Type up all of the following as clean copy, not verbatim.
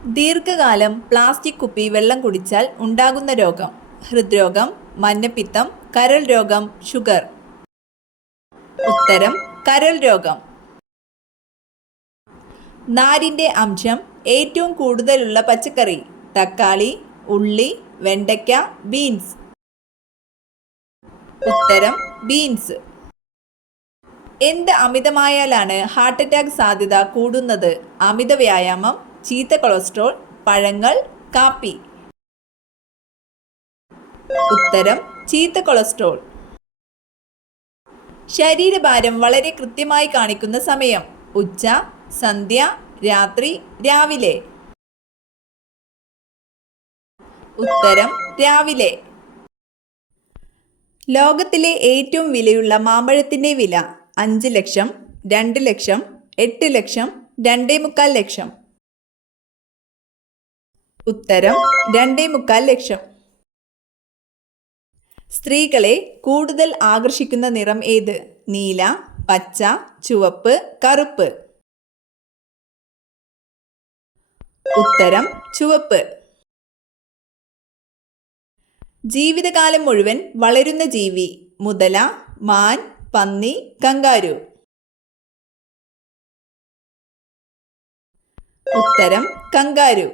ദീർഘകാലം പ്ലാസ്റ്റിക് കുപ്പി വെള്ളം കുടിച്ചാൽ ഉണ്ടാകുന്ന രോഗം: ഹൃദ്രോഗം, മഞ്ഞപ്പിത്തം, കരൾ രോഗം, ഷുഗർ. ഉത്തരം കരൾ രോഗം. നാരിന്റെ അംശം ഏറ്റവും കൂടുതലുള്ള പച്ചക്കറി: തക്കാളി, ഉള്ളി, വെണ്ടയ്ക്ക, ബീൻസ്. ഉത്തരം ബീൻസ്. എന്ത് അമിതമായാലാണ് ഹാർട്ട് അറ്റാക്ക് സാധ്യത കൂടുന്നത്? അമിത വ്യായാമം, ചീത്ത കൊളസ്ട്രോൾ, പഴങ്ങൾ, കാപ്പി. ഉത്തരം ചീത്ത കൊളസ്ട്രോൾ. ശരീരഭാരം വളരെ കൃത്യമായി കാണിക്കുന്ന സമയം: ഉച്ച, സന്ധ്യ, രാത്രി, രാവിലെ. ഉത്തരം രാവിലെ. ലോകത്തിലെ ഏറ്റവും വിലയുള്ള മാമ്പഴത്തിന്റെ വില: 5 ലക്ഷം, 2 ലക്ഷം, 8 ലക്ഷം, 2.25 ലക്ഷം. ഉത്തരം 2.25 ലക്ഷം. സ്ത്രീകളെ കൂടുതൽ ആകർഷിക്കുന്ന നിറം ഏത്? നീല, പച്ച, ചുവപ്പ്, കറുപ്പ്. ഉത്തരം ചുവപ്പ്. ജീവിതകാലം മുഴുവൻ വളരുന്ന ജീവി: മുതല, മാൻ, പന്നി, കങ്കാരു. ഉത്തരം കങ്കാരു.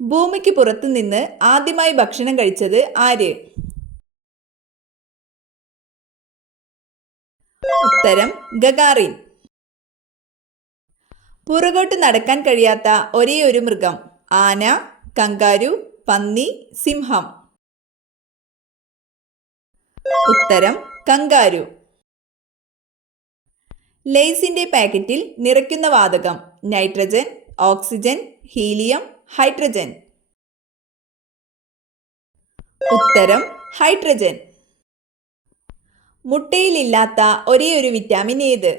ഭൂമിക്ക് പുറത്തു നിന്ന് ആദ്യമായി ഭക്ഷണം കഴിച്ചത് ആര്? ഉത്തരം ഗഗാറിൻ. പുറകോട്ട് നടക്കാൻ കഴിയാത്ത ഒരേയൊരു മൃഗം: ആന, കങ്കാരു, പന്നി, സിംഹം. ഉത്തരം കങ്കാരു. ലേസിന്റെ പാക്കറ്റിൽ നിറയ്ക്കുന്ന വാതകം: നൈട്രജൻ, ഓക്സിജൻ, ഹീലിയം, ഹൈഡ്രജൻ. ഉത്തരം ഹൈഡ്രജൻ. മുട്ടയിലില്ലാത്ത ഒരേയൊരു വിറ്റാമിൻ ഏത്?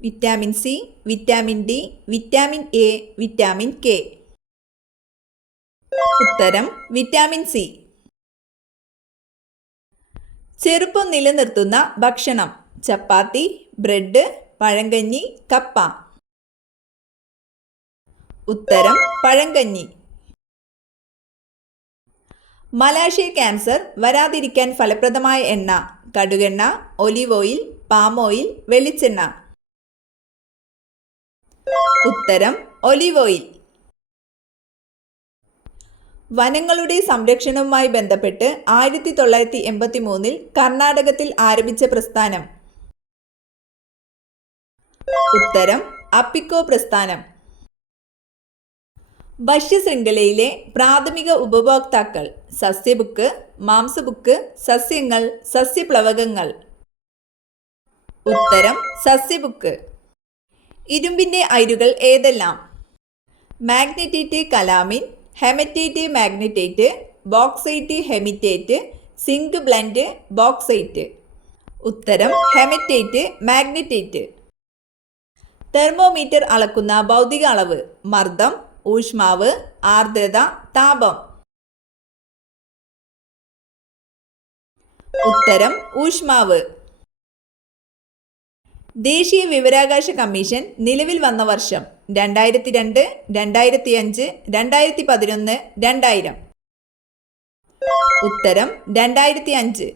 Vitamin C, vitamin D, vitamin A, vitamin K. ഉത്തരം വിറ്റാമിൻ സി. ചെറുപ്പം നിലനിർത്തുന്ന ഭക്ഷണം: ചപ്പാത്തി, ബ്രെഡ്, പഴങ്കഞ്ഞി, കപ്പ. ഉത്തരം പഴങ്കഞ്ഞി. മലാശയ ക്യാൻസർ വരാതിരിക്കാൻ ഫലപ്രദമായ എണ്ണ: കടുകെണ്ണ, ഒലിവ് ഓയിൽ, പാം ഓയിൽ, വെളിച്ചെണ്ണ. ഉത്തരം ഒലിവ് ഓയിൽ. വനങ്ങളുടെ സംരക്ഷണവുമായി ബന്ധപ്പെട്ട് 1983 കർണാടകത്തിൽ ആരംഭിച്ച പ്രസ്ഥാനം: ഉത്തരം അപ്പിക്കോ പ്രസ്ഥാനം. ഭക്ഷ്യശൃംഖലയിലെ പ്രാഥമിക ഉപഭോക്താക്കൾ: സസ്യബുക്ക്, മാംസബുക്ക്, സസ്യങ്ങൾ, സസ്യപ്ലവകങ്ങൾ. ഉത്തരം സസ്യബുക്ക്. ഇരുമ്പിന്റെ അയിരുകൾ ഏതെല്ലാം? Magnetite, calamine, haematite, magnetite, bauxite, haematite, zinc blende, bauxite. ഉത്തരം ഹെമറ്റേറ്റ്, മാഗ്നറ്റേറ്റ്. തെർമോമീറ്റർ അളക്കുന്ന ഭൗതിക അളവ്: മർദ്ദം, ഊഷ്മാവ്, ആർദ്രത, താപം. ഉത്തരം ഊഷ്മാവ്. ദേശീയ വിവരാവകാശ കമ്മീഷൻ നിലവിൽ വന്ന വർഷം: 2002, 2005, 2011, 2000. ഉത്തരം 2005.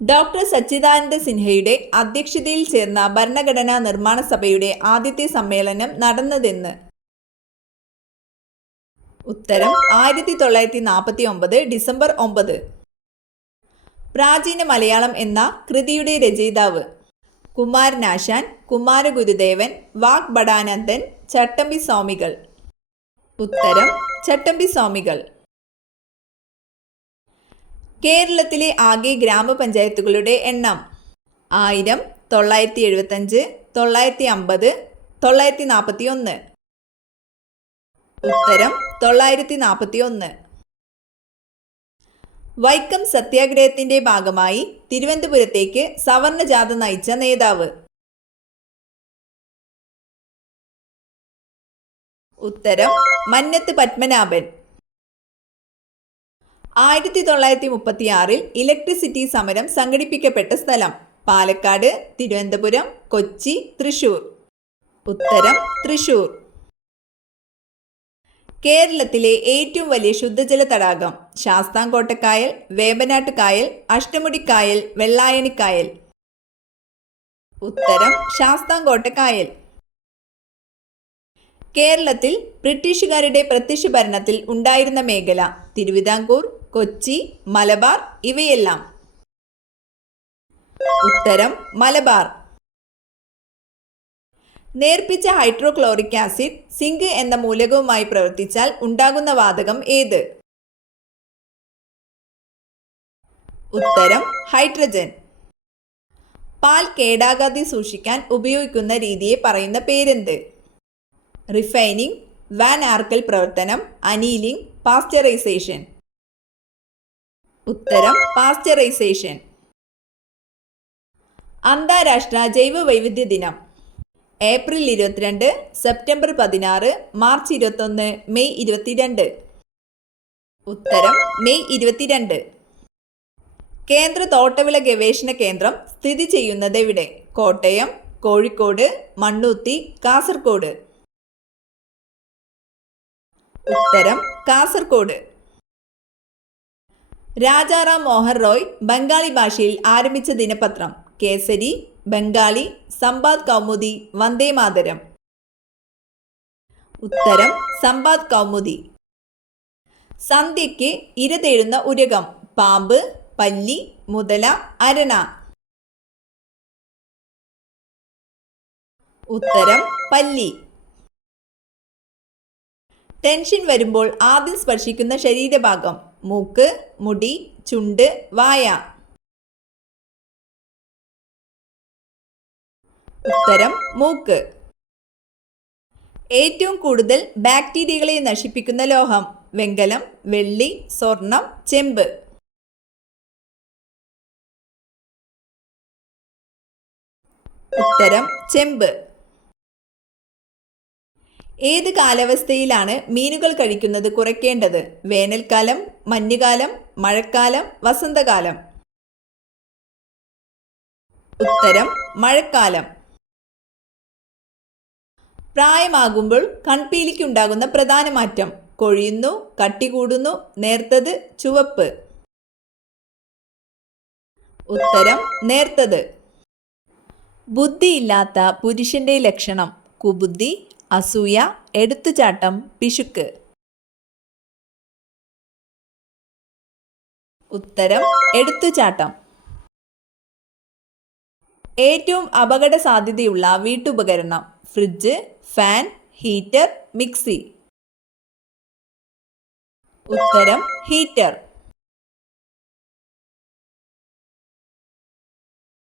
ഡോക്ടർ സച്ചിദാനന്ദ സിൻഹയുടെ അധ്യക്ഷതയിൽ ചേർന്ന ഭരണഘടനാ നിർമ്മാണ സഭയുടെ ആദ്യത്തെ സമ്മേളനം നടന്നതെന്ന്? ഉത്തരം 1949 ഡിസംബർ 9. പ്രാചീന മലയാളം എന്ന കൃതിയുടെ രചയിതാവ്: കുമാരനാശാൻ, കുമാരഗുരുദേവൻ, വാഗ്ഭടാനന്ദൻ, ചട്ടമ്പി സ്വാമികൾ. ഉത്തരം ചട്ടമ്പി സ്വാമികൾ. കേരളത്തിലെ ആകെ ഗ്രാമപഞ്ചായത്തുകളുടെ എണ്ണം: 1000, 975, 950, 941. ഉത്തരം 941. വൈക്കം സത്യാഗ്രഹത്തിന്റെ ഭാഗമായി തിരുവനന്തപുരത്തേക്ക് സവർണ ജാഥ നയിച്ച നേതാവ്? ഉത്തരം മന്നത്ത് പത്മനാഭൻ. 1936 ഇലക്ട്രിസിറ്റി സമരം സംഘടിപ്പിക്കപ്പെട്ട സ്ഥലം: പാലക്കാട്, തിരുവനന്തപുരം, കൊച്ചി, തൃശൂർ. ഉത്തരം തൃശൂർ. കേരളത്തിലെ ഏറ്റവും വലിയ ശുദ്ധജല തടാകം? ശാസ്താംകോട്ടക്കായൽ, വേമ്പനാട്ട് കായൽ, അഷ്ടമുടിക്കായൽ, വെള്ളായണിക്കായൽ. ഉത്തരം ശാസ്താംകോട്ടക്കായൽ. കേരളത്തിൽ ബ്രിട്ടീഷുകാരുടെ പ്രത്യക്ഷ ഭരണത്തിൽ ഉണ്ടായിരുന്ന മേഖല? തിരുവിതാംകൂർ, കൊച്ചി, മലബാർ, ഇവയെല്ലാം. ഉത്തരം മലബാർ. നേർപ്പിച്ച ഹൈഡ്രോക്ലോറിക് ആസിഡ് സിങ്ക് എന്ന മൂലകവുമായി പ്രവർത്തിച്ചാൽ ഉണ്ടാകുന്ന വാതകം ഏത്? ഉത്തരം ഹൈഡ്രജൻ. പാൽ കേടാകാതെ സൂക്ഷിക്കാൻ ഉപയോഗിക്കുന്ന രീതിയെ പറയുന്ന പേരെന്ത്? റിഫൈനിങ്, വാൻ ആർക്കൽ പ്രവർത്തനം, അനീലിംഗ്, പാസ്ചറൈസേഷൻ. ഉത്തരം പാസ്ചറൈസേഷൻ. അന്താരാഷ്ട്ര ജൈവ വൈവിധ്യ ദിനം? April 22, September 16, March 21, May 22. ഉത്തരം മെയ് 22. കേന്ദ്ര തോട്ടവിള ഗവേഷണ കേന്ദ്രം സ്ഥിതി ചെയ്യുന്നത് എവിടെ? കോട്ടയം, കോഴിക്കോട്, മണ്ണുത്തി, കാസർഗോഡ്. ഉത്തരം കാസർഗോഡ്. രാജാറാം മോഹൻ റോയ് ബംഗാളി ഭാഷയിൽ ആരംഭിച്ച ദിനപത്രം? കേസരി, ബംഗാളി, സമ്പാദ് കൗമുദി, വന്ദേ മാതരം. ഉത്തരം സമ്പാദ് കൗമുദി. സന്ധ്യയ്ക്ക് ഇര തേടുന്ന ഉരകം? പാമ്പ്, പല്ലി, മുതല, അരണ. ഉത്തരം പല്ലി. ടെൻഷൻ വരുമ്പോൾ ആദ്യം സ്പർശിക്കുന്ന ശരീരഭാഗം? മൂക്ക്, മുടി, ചുണ്ട്, വായ. ഉത്തരം മൂക്ക്. ഏറ്റവും കൂടുതൽ ബാക്ടീരിയകളെ നശിപ്പിക്കുന്ന ലോഹം? വെങ്കലം, വെള്ളി, സ്വർണം, ചെമ്പ്. ഉത്തരം ചെമ്പ്. ഏത് കാലാവസ്ഥയിലാണ് മീനുകൾ കഴിക്കുന്നത് കുറയ്ക്കേണ്ടത്? വേനൽക്കാലം, മഞ്ഞുകാലം, മഴക്കാലം, വസന്തകാലം. ഉത്തരം മഴക്കാലം. പ്രായമാകുമ്പോൾ കൺപീലിക്കുണ്ടാകുന്ന പ്രധാന മാറ്റം? കൊഴിയുന്നു, കട്ടി കൂടുന്നു, നേർത്തത്, ചുവപ്പ്. ഉത്തരം നേർത്തത്. ബുദ്ധിയില്ലാത്ത പുരുഷന്റെ ലക്ഷണം? കുബുദ്ധി, അസൂയ, എടുത്തുചാട്ടം, പിശുക്ക്. ഉത്തരം എടുത്തുചാട്ടം. ഏറ്റവും അപകട സാധ്യതയുള്ള വീട്ടുപകരണം? Fridge, fan, heater, mixie. ഉത്തരം ഹീറ്റർ.